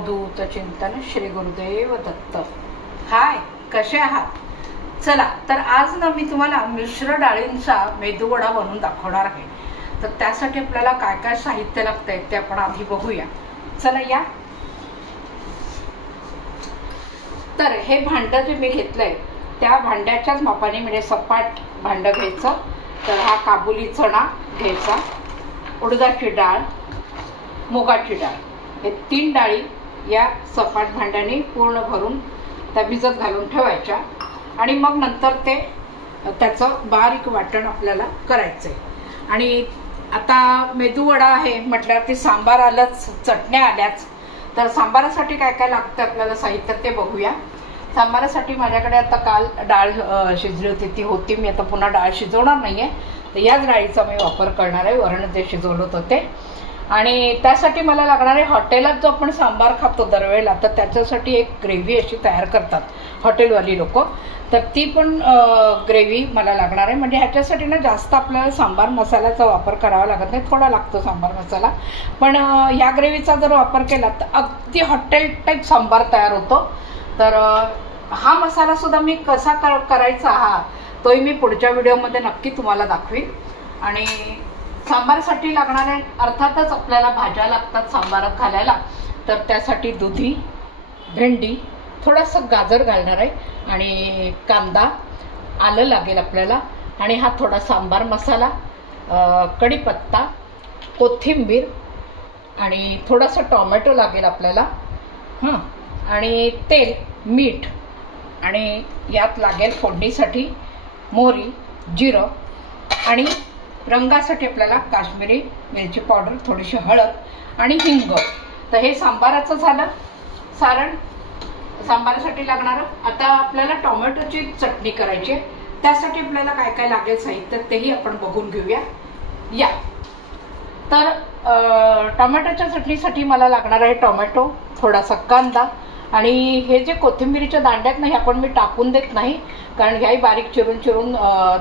अवधूत चिंतन श्री गुरुदेव दत्त। हाय, कसे आहात? चला तर आज ना मी तुम्हाला मिश्र डाळींचा मेदूवडा बनवून दाखवणार आहे। तर त्यासाठी आपल्याला काय काय साहित्य लागतंय ते आपण आधी बघूया। चला या। तर हे भांडं जे मी घेतलंय त्या भांड्याच्याच मापाने म्हणजे सपाट भांडं घ्यायचं। तर हा काबुली चणा घ्यायचा, उडदाची डाळ, मुगाची डाळ, हे 3 डाळी या सपाट भांड्याने पूर्ण भरून त्या भिजत घालून ठेवायच्या आणि मग नंतर त्याचं बारीक वाटण आपल्याला करायचंय। आणि आता मेदूवडा आहे म्हटल्यावर ते सांबार आलंच, चटण्या आल्याच। तर सांबारासाठी काय काय लागतं आपल्याला साहित्य ते बघूया। सांबारासाठी माझ्याकडे आता काल डाळ शिजली होती, ती होती। मी आता पुन्हा डाळ शिजवणार नाहीये, तर याच डाळीचा मी वापर करणार आहे। वरण जे शिजवलं होतं ते। आणि त्यासाठी मला लागणार आहे, हॉटेलात जो आपण सांबार खातो दरवेळेला, तर त्याच्यासाठी एक ग्रेव्ही अशी तयार करतात हॉटेलवाली लोक। तर ती पण ग्रेव्ही मला लागणार आहे। म्हणजे ह्याच्यासाठी ना जास्त आपल्याला सांबार मसाल्याचा वापर करावा लागत नाही, थोडा लागतो सांबार मसाला। पण ह्या ग्रेव्हीचा जर वापर केला तर अगदी हॉटेल टाईप सांबार तयार होतो। तर हा मसाला सुद्धा मी कसा करायचा तोही मी पुढच्या व्हिडिओमध्ये नक्की तुम्हाला दाखवीन। आणि सांबारसाठी लागणारे अर्थातच आपल्याला भाज्या लागतात सांबारात घालायला। तर त्यासाठी दुधी, भेंडी, थोडंसं गाजर घालणार आहे आणि कांदा, आलं लागेल आपल्याला। आणि हा थोडा सांबार मसाला, कढीपत्ता, कोथिंबीर आणि थोडासा टोमॅटो लागेल आपल्याला। आणि तेल, मीठ, आणि यात लागेल फोडणीसाठी मोहरी, जिरं, आणि रंगासाठी आपल्याला काश्मीरी मिरची पावडर, थोडीशी हळद आणि हिंग। तर हे सांबाराचं झालं सारण, सांबारासाठी लागणार। आता आपल्याला टोमॅटोची चटणी करायची आहे, त्यासाठी आपल्याला काय काय लागेल साहित्य तेही आपण बघून घेऊया या। तर टोमॅटोच्या चटणीसाठी मला लागणार आहे टोमॅटो, थोडासा कांदा, आणि हे जे कोथिंबीरीच्या दांड्यात नाही आपण मी टाकून देत नाही, कारण ह्याही बारीक चिरून चिरून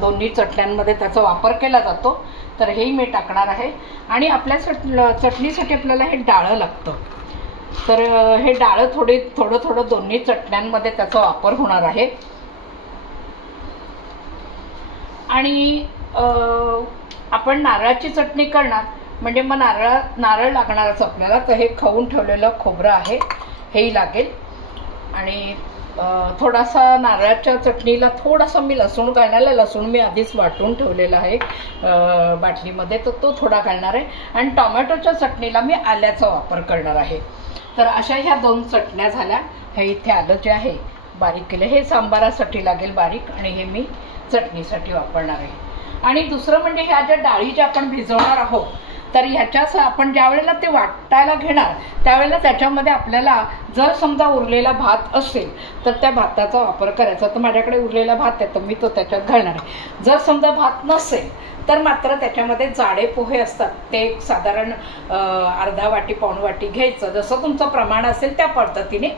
दोन्ही चटण्यांमध्ये त्याचा वापर केला जातो। तर हेही मी टाकणार आहे। आणि आपल्या चटणीसाठी आपल्याला हे डाळं लागतं। तर हे डाळं थोडं थोडं दोन्ही चटण्यांमध्ये त्याचा वापर होणार आहे। आणि आपण नारळाची चटणी करणार म्हणजे मग नारळ लागणारच आपल्याला। तर हे खवून ठेवलेलं खोबरं आहे, हेही लागेल। आणि थोडासा नारळाच्या चटणीला थोडासा मी लसूण घालणार आहे। लसूण मी आधीच वाटून ठेवलेला आहे बाटलीमध्ये, तर तो थोडा घालणार आहे। आणि टोमॅटोच्या चटणीला मी आल्याचा वापर करणार आहे। तर अशा ह्या 2 चटण्या झाल्या। हे इथे आलं जे आहे बारीक केलं, हे सांबारासाठी लागेल बारीक, आणि हे मी चटणीसाठी वापरणार आहे। आणि दुसरं म्हणजे ह्या ज्या डाळी ज्या आपण भिजवणार आहोत, तर ह्याच्याच आपण ज्या वेळेला ते वाटायला घेणार त्यावेळेला त्याच्यामध्ये आपल्याला जर समजा उरलेला भात असेल तर त्या भाताचा वापर करायचा। तर माझ्याकडे उरलेला भात आहे तर मी तो त्याच्यात घालणार आहे। जर समजा भात नसेल तर मात्र त्याच्यामध्ये जाडे पोहे असतात, ते साधारण अर्धा वाटी पाऊण वाटी घ्यायचं, जसं तुमचं प्रमाण असेल त्या पद्धतीने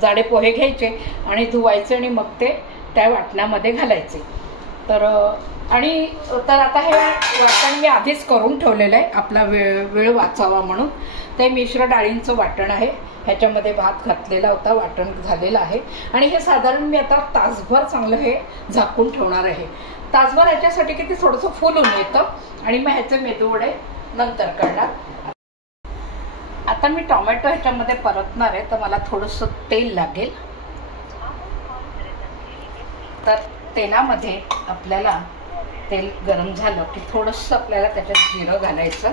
जाडे पोहे घ्यायचे आणि धुवायचे आणि मग ते त्या वाटणामध्ये घालायचे। तर आता हे वाटण मी आधीच करून ठेवलेलं आहे, आपला वेळ वाचावा म्हणून। ते मिश्र डाळींचं वाटण आहे, ह्याच्यामध्ये भात घातलेला होता, वाटण झालेलं आहे। आणि हे साधारण मी आता तासभर चांगलं हे झाकून ठेवणार आहे। तासभर ह्याच्यासाठी की ते थोडंसं फुलून येतं आणि मग ह्याचे मेदूवडे नंतर करणार। आता मी टोमॅटो ह्याच्यामध्ये परतणार आहे, तर मला थोडंसं तेल लागेल। तर तेलामध्ये आपल्याला तेल गरम झालं की थोडंसं आपल्याला त्याच्यात जिरं घालायचं।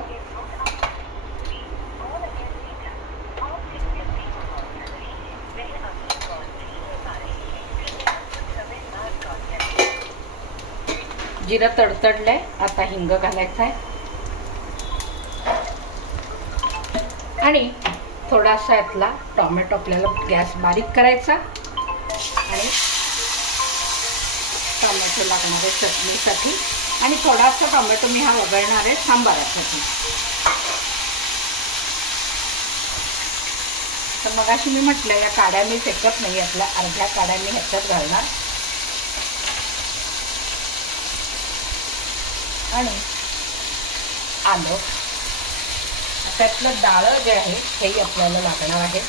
जिरं तडतडलंय, आता हिंग घालायचं आहे। आणि थोडासा यातला टोमॅटो आपल्याला गॅस बारीक करायचा आणि टोमॅटो लागणार आहे चटणीसाठी। आणि थोडासा टोमॅटो मी हा वगळणार आहे सांबारासाठी। तर मगाशी मी म्हटलं या काड्या मी फेकत नाही, यातल्या अर्ध्या काड्या मी ह्याच्यात घालणार। आणि आलं त्यातलं डाळं जे आहे हेही आपल्याला लागणार आहे.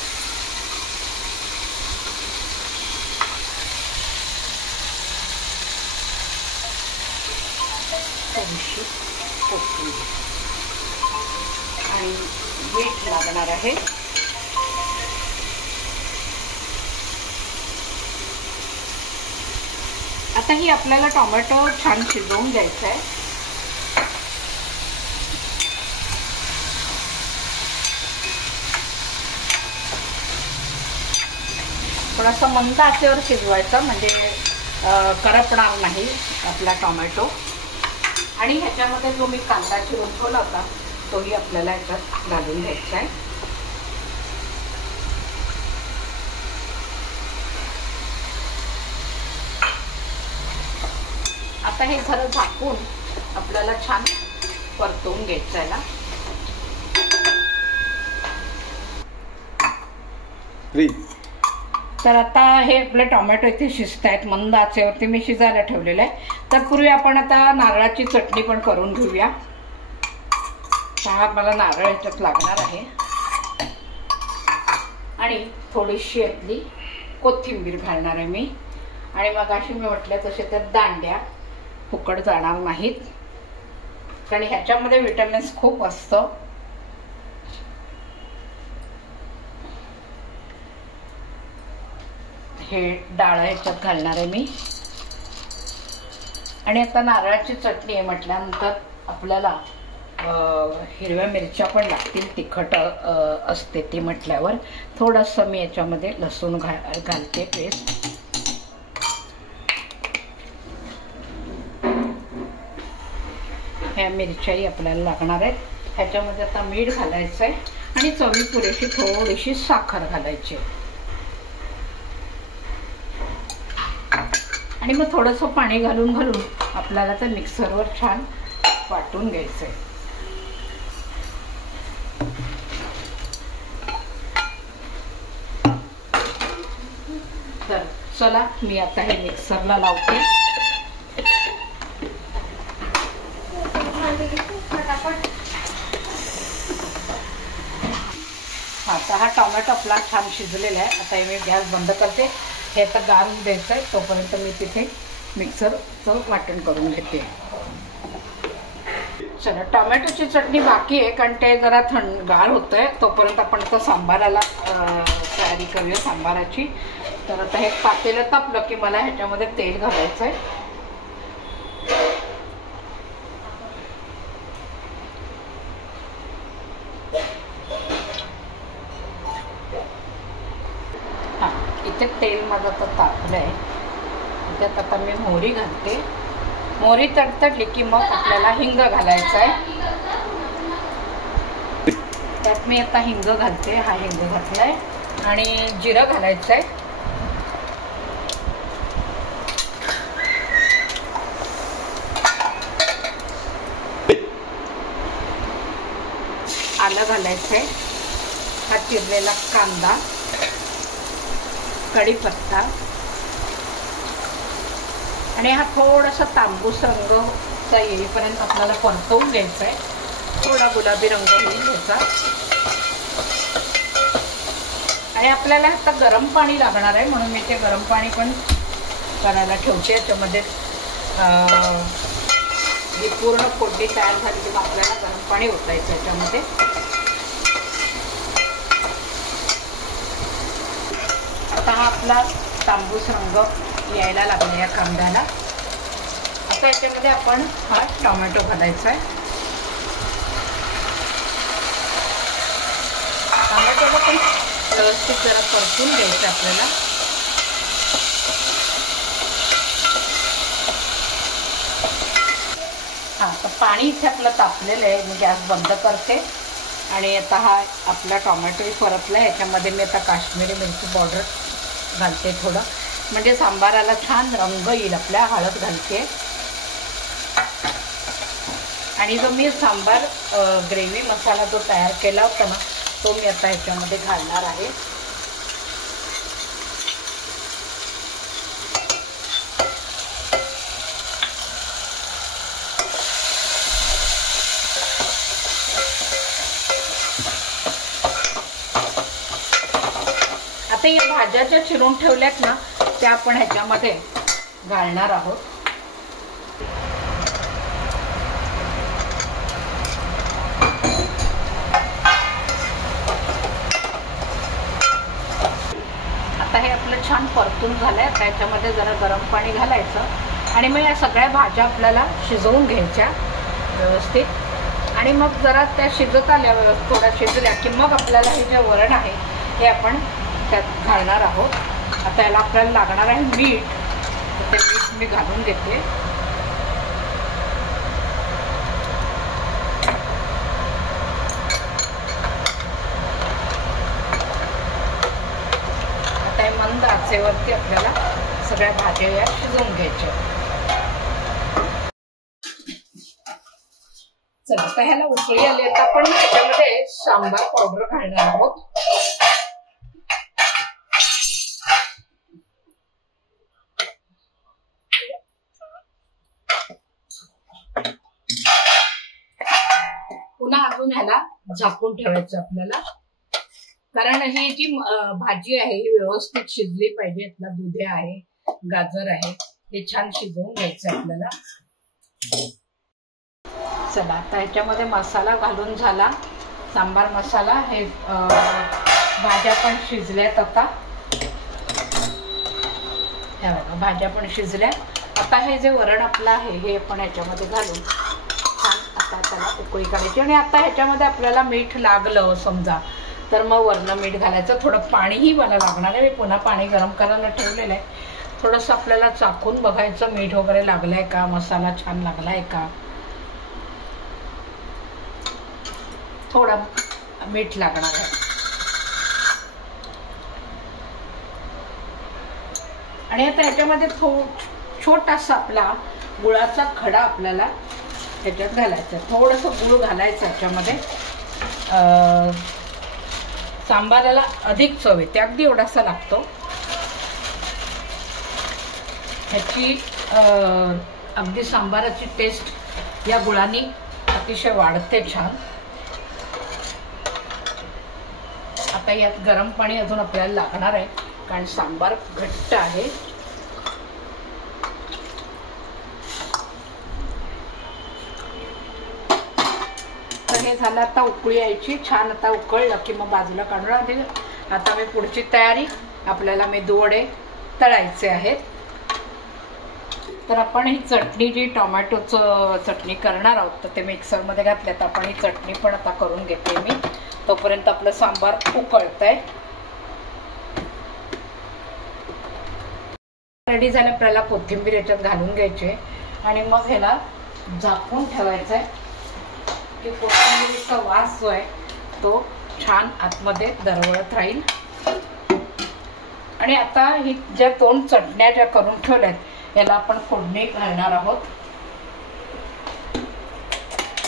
थोडीशी कोथिंबीर आणि मीठ लागणार आहे. आता ही आपल्याला टोमॅटो छान शिजवून घ्यायचं आहे. पण असं मंद आचेवर शिजवायचं म्हणजे करपणार नाही आपला टोमॅटो. आणि ह्याच्यामध्ये जो मी कांदा चिरून ठेवला होता तोही आपल्याला ह्याच्यात घालून घ्यायचा आहे. आता हे खरं झाकून आपल्याला छान परतवून घ्यायचं आहे ना. तर आता हे आपले टोमॅटो इथे शिजत आहेत. मंद आचेवरती मी शिजायला ठेवलेलं आहे. तर पूर्वी आपण आता नारळाची चटणी पण करून घेऊया. मला नारळ ह्याच्यात लागणार आहे आणि थोडीशी आपली कोथिंबीर घालणार आहे मी. आणि मग अशी मी म्हटलं तसे त्या दांड्या फुकट जाणार नाहीत कारण ह्याच्यामध्ये विटॅमिन्स खूप असतं. हे डाळ ह्याच्यात घालणार आहे मी. आणि आता नारळाची चटणी आहे म्हटल्यानंतर आपल्याला हिरव्या मिरच्या पण लागतील. तिखट असते ती म्हटल्यावर थोडंसं मी याच्यामध्ये लसूण घालते पेस्ट. ह्या मिरच्याही आपल्याला लागणार आहेत. ह्याच्यामध्ये आता मीठ घालायचं आहे आणि चवी पुरेशी थोडीशी साखर घालायची आहे. आणि मग थोडंसं पाणी घालून आपल्याला ते मिक्सरवर छान वाटून घ्यायचं आहे. तर चला मी आता हे मिक्सरला लावते. आता हा टोमॅटो आपला छान शिजलेला आहे. आता मी गॅस बंद करते. हे आता गार द्यायचं आहे तोपर्यंत मी तिथे मिक्सरचं वाटण करून घेते. चला टोमॅटोची चटणी बाकी आहे कारण ते जरा गार होतंय. तोपर्यंत आपण आता सांबाराला तयारी करूया सांबाराची. तर आता हे पातेलं तापलं की मला ह्याच्यामध्ये तेल घालायचं आहे. इथे तेल माझं आता तापलं आहे. त्यात आता मी मोहरी घालते. मोहरी तडतडली की मग आपल्याला हिंग घालायचं आहे. त्यात मी आता हिंग घालते. हा हिंग घातलाय आणि जिरं घालायचं आहे. आलं घालायचं आहे. हा चिरलेला कांदा, कढीपत्ता आणि हा थोडासा तांबूस रंगचा येईपर्यंत आपल्याला परतवून घ्यायचा आहे. थोडा गुलाबी रंग होईल घ्यायचा. आणि आपल्याला आता गरम पाणी लागणार आहे म्हणून मी ते गरम पाणी पण करायला ठेवते. याच्यामध्ये ही पूर्ण फोडणी तयार झाली की आपल्याला गरम पाणी ओतायचं याच्यामध्ये. आता हा आपला तांबूस रंग यायला लागला या कांद्याला. आता याच्यामध्ये आपण हा टोमॅटो घालायचा आहे. टोमॅटोला पण व्यवस्थित जरा परतून घ्यायचं आपल्याला. हां तर पाणी इथे आपलं तापलेलं आहे. मी गॅस बंद करते आणि आता हा आपला टोमॅटोही परतला आहे. याच्यामध्ये मी आता काश्मीरी मिरची पावडर घालते थोडं म्हणजे सांबाराला छान रंग येईल. आपल्या हळद घालते आणि जो मी सांबार ग्रेव्ही मसाला जो तयार केला होता ना तो मी आता ह्याच्यामध्ये घालणार आहे. भाज्या ज्या चिरून ठेवल्यात ना त्या आपण ह्याच्यामध्ये घालणार आहोत. आता हे आपलं छान परतून झालंय. त्याच्यामध्ये जरा गरम पाणी घालायचं आणि मग या सगळ्या भाज्या आपल्याला शिजवून घ्यायच्या व्यवस्थित. आणि मग जरा त्या शिजत आल्या, थोड्या शिजल्या की मग आपल्याला हे जे वरण आहे हे आपण त्यात घालणार आहोत. आता याला आपल्याला लागणार आहे मीठ. तर ते मीठ मी घालून घेते. आता हे मंद आचेवरती आपल्याला सगळ्या भाज्या या शिजवून घ्यायच्या. चला आता ह्याला उकळी आली. आता आपण ह्याच्यामध्ये सांबार पावडर घालणार आहोत. पुन्हा अजून ह्याला झाकून ठेवायचं आपल्याला, कारण ही जी भाजी आहे ही व्यवस्थित शिजली पाहिजे. यातला दुधी आहे, गाजर आहे, हे छान शिजवून घ्यायचं आपल्याला. चला आता ह्याच्यामध्ये मसाला घालून झाला, सांबार मसाला. हे भाज्या पण शिजल्यात. आता हे बघा भाज्या पण शिजल्या. आता हे जे वरण आपलं आहे हे आपण ह्याच्यामध्ये घालून छान आता त्याला उकळी काढायची. आणि आता ह्याच्यामध्ये आपल्याला मीठ लागलं समजा तर मग वरनं मीठ घालायचं. थोडं पाणीही मला लागणार आहे. मी पुन्हा पाणी गरम करायला ठेवलेलं आहे. थोडंसं आपल्याला चाखून बघायचं मीठ वगैरे लागलंय का, मसाला छान लागलाय का. थोडं मीठ लागणार आहे. आणि आता ह्याच्यामध्ये छोटासा आपला गुळाचा खडा आपल्याला ह्याच्यात घालायचा. थोडंसं गुळ घालायचं ह्याच्यामध्ये. सांबाराला अधिक चव येते. अगदी एवढासा लागतो. ह्याची अगदी सांबाराची टेस्ट या गुळाने अतिशय वाढते छान. आता यात गरम पाणी अजून आपल्याला लागणार आहे कारण सांबार घट्ट आहे. तर हे झालं. आता उकळी यायची छान. आता उकळलं की मग बाजूला काढून आधी. आता मी पुढची तयारी, आपल्याला मेदूवडे तळायचे आहेत. तर आपण ही चटणी जी टोमॅटोचं चटणी करणार आहोत तर ते मिक्सरमध्ये घातल्यात. आपण ही चटणी पण आता करून घेते मी. तोपर्यंत आपलं सांबार उकळतंय. रेडी झालं. आपल्याला कोथिंबीर याच्यात घालून घ्यायचे आणि मग ह्याला झाकून ठेवायचं आहे की कोथिंबीरीचा वास जो आहे तो छान आतमध्ये दरवळत राहील. आणि आता ही ज्या 2 चटण्या ज्या करून ठेवल्यात याला आपण फोडणी घालणार आहोत.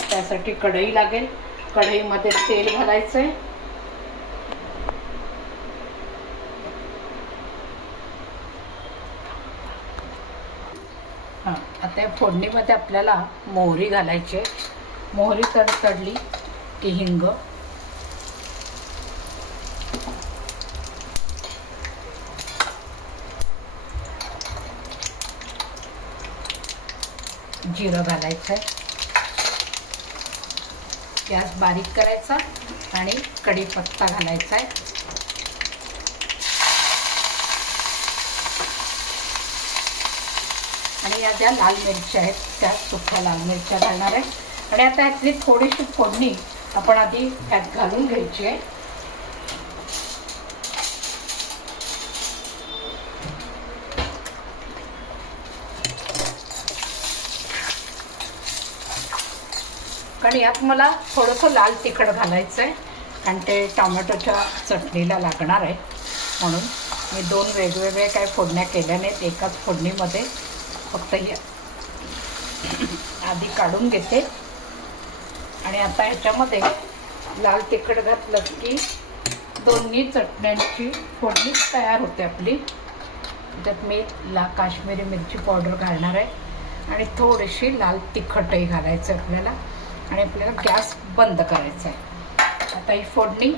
त्यासाठी कढई लागेल. कढईमध्ये तेल घालायचंय. आता या फोडणीमध्ये आपल्याला मोहरी घालायची. मोहरी तडतडली की हिंग, जिरं घालायचं. गॅस बारीक करायचा आणि कढीपत्ता घालायचा आहे. आणि या ज्या लाल मिरच्या आहेत त्या सुक्या लाल मिरच्या घालणार आहे. आणि आता ह्यातली थोडीशी फोडणी आपण आधी ह्यात घालून घ्यायची आहे. कारण यात मला थोडंसं लाल तिखट घालायचं आहे कारण ते टोमॅटोच्या चटणीला लागणार आहे. म्हणून मी 2 वेगवेगळे काय फोडण्या केल्या नाहीत. एकाच फोडणीमध्ये फक्त ही आधी काढून घेते. आणि आता ह्याच्यामध्ये लाल तिखट घातलं की दोन्ही चटण्यांची फोडणी तयार होते आपली. त्यात मी काश्मीरी मिरची पावडर घालणार आहे आणि थोडीशी लाल तिखटही घालायचं आपल्याला. आणि आपल्याला गॅस बंद करायचा आहे. आता ही फोडणी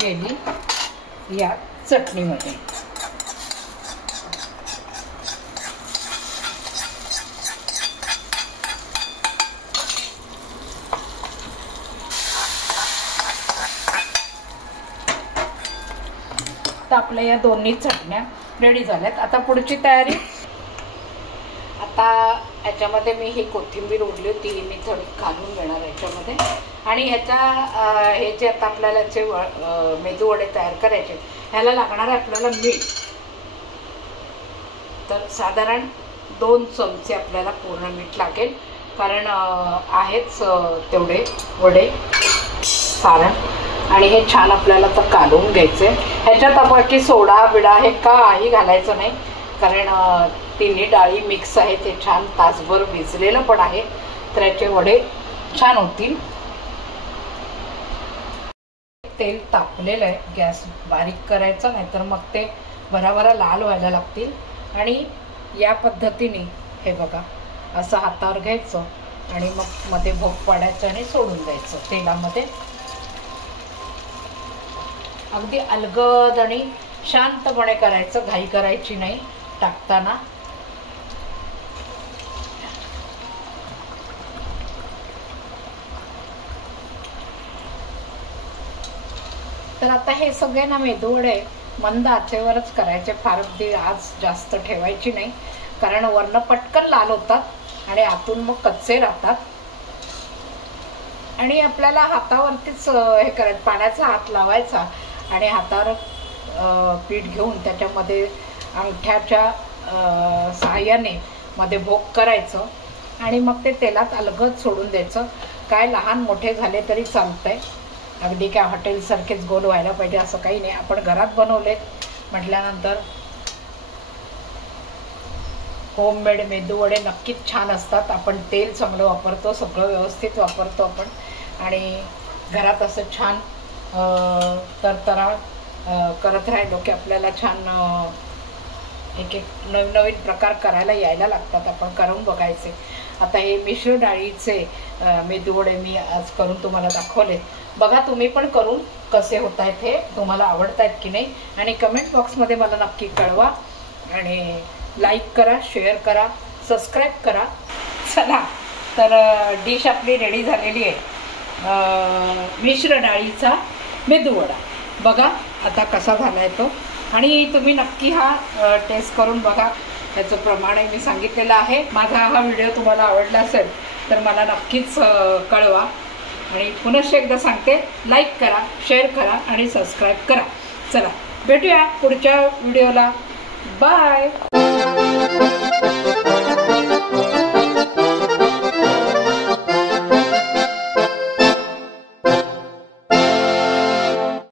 गेली. यात चटणीमध्ये. तर आपल्या या दोन्ही चटण्या रेडी झाल्यात. आता पुढची तयारी. आता याच्यामध्ये मी ही कोथिंबीर उरली होती, ही मी थोडी घालून घेणार याच्यामध्ये. आणि ह्याच्या हे जे आता आपल्याला जे मेदू वडे तयार करायचे, ह्याला लागणार आहे आपल्याला मीठ. तर साधारण 2 चमचे आपल्याला पूर्ण मीठ लागेल, कारण आहेच तेवढे वडे सारण. आणि हे छान आपल्याला तर कालवून घ्यायचे. ह्याच्यात आपण की सोडा बिडा हे काही घालायचं नाही, कारण तिन्ही डाळी मिक्स आहे. ते छान तासभर भिजलेलं पण आहे, तर याचे वडे छान होतील. तेल तापलेलं आहे, गॅस बारीक करायचा, नाहीतर मग ते भराभरा लाल व्हायला लागतील. आणि या पद्धतीने हे बघा असं हातावर घ्यायचं आणि मग मध्ये भोग पाडायचं आणि सोडून द्यायचं तेलामध्ये. अगदी अलगद आणि शांतपणे करायचं, घाई करायची नाही टाकताना. तर आता हे सगळे ना मेदूवडे मंद आचेवरच करायचे, फार अगदी आज जास्त ठेवायची नाही, कारण वरनं पटकन लाल होतात आणि आतून मग कच्चे राहतात. आणि आपल्याला हातावरतीच हे करायचं, पाण्याचा हात लावायचा आणि हातावर पीठ घेऊन त्याच्यामध्ये अंगठ्याच्या सहाय्याने मध्ये भोग करायचं आणि मग ते तेलात अलगद सोडून द्यायचं. काय लहान मोठे झाले तरी चालतंय, अगदी काय हॉटेलसारखेच गोल व्हायला पाहिजे असं काही नाही. आपण घरात बनवले म्हटल्यानंतर होममेड मेदूवडे नक्कीच छान असतात. आपण तेल चांगलं वापरतो, सगळं व्यवस्थित वापरतो आपण, आणि घरात असं छान तरतरा करत राहिलो की आपल्याला छान एक एक नवीन प्रकार करायला यायला लागतात. आपण करून बघायचे. आता हे मिश्र डाळीचे मेदूवडे मी आज करून तुम्हाला दाखवले. बघा तुम्ही पण करून कसे होत आहेत, हे तुम्हाला आवडत आहेत की नाही, आणि कमेंट बॉक्समध्ये मला नक्की कळवा. आणि लाईक करा, शेअर करा, सबस्क्राईब करा. चला, तर डिश आपली रेडी झालेली आहे, मिश्र डाळीचा मेदूवडा. बघा आता कसा झाला आहे तो, आणि तुम्ही नक्की हा टेस्ट करून बघा. त्याचं प्रमाण मी सांगितलेलं आहे. माझा हा व्हिडिओ तुम्हाला आवडला असेल तर मला नक्कीच कळवा. आणि पुन्हा एकदा सांगते, लाईक करा, शेअर करा आणि सबस्क्राईब करा. चला भेटूया पुढच्या व्हिडिओला. बाय.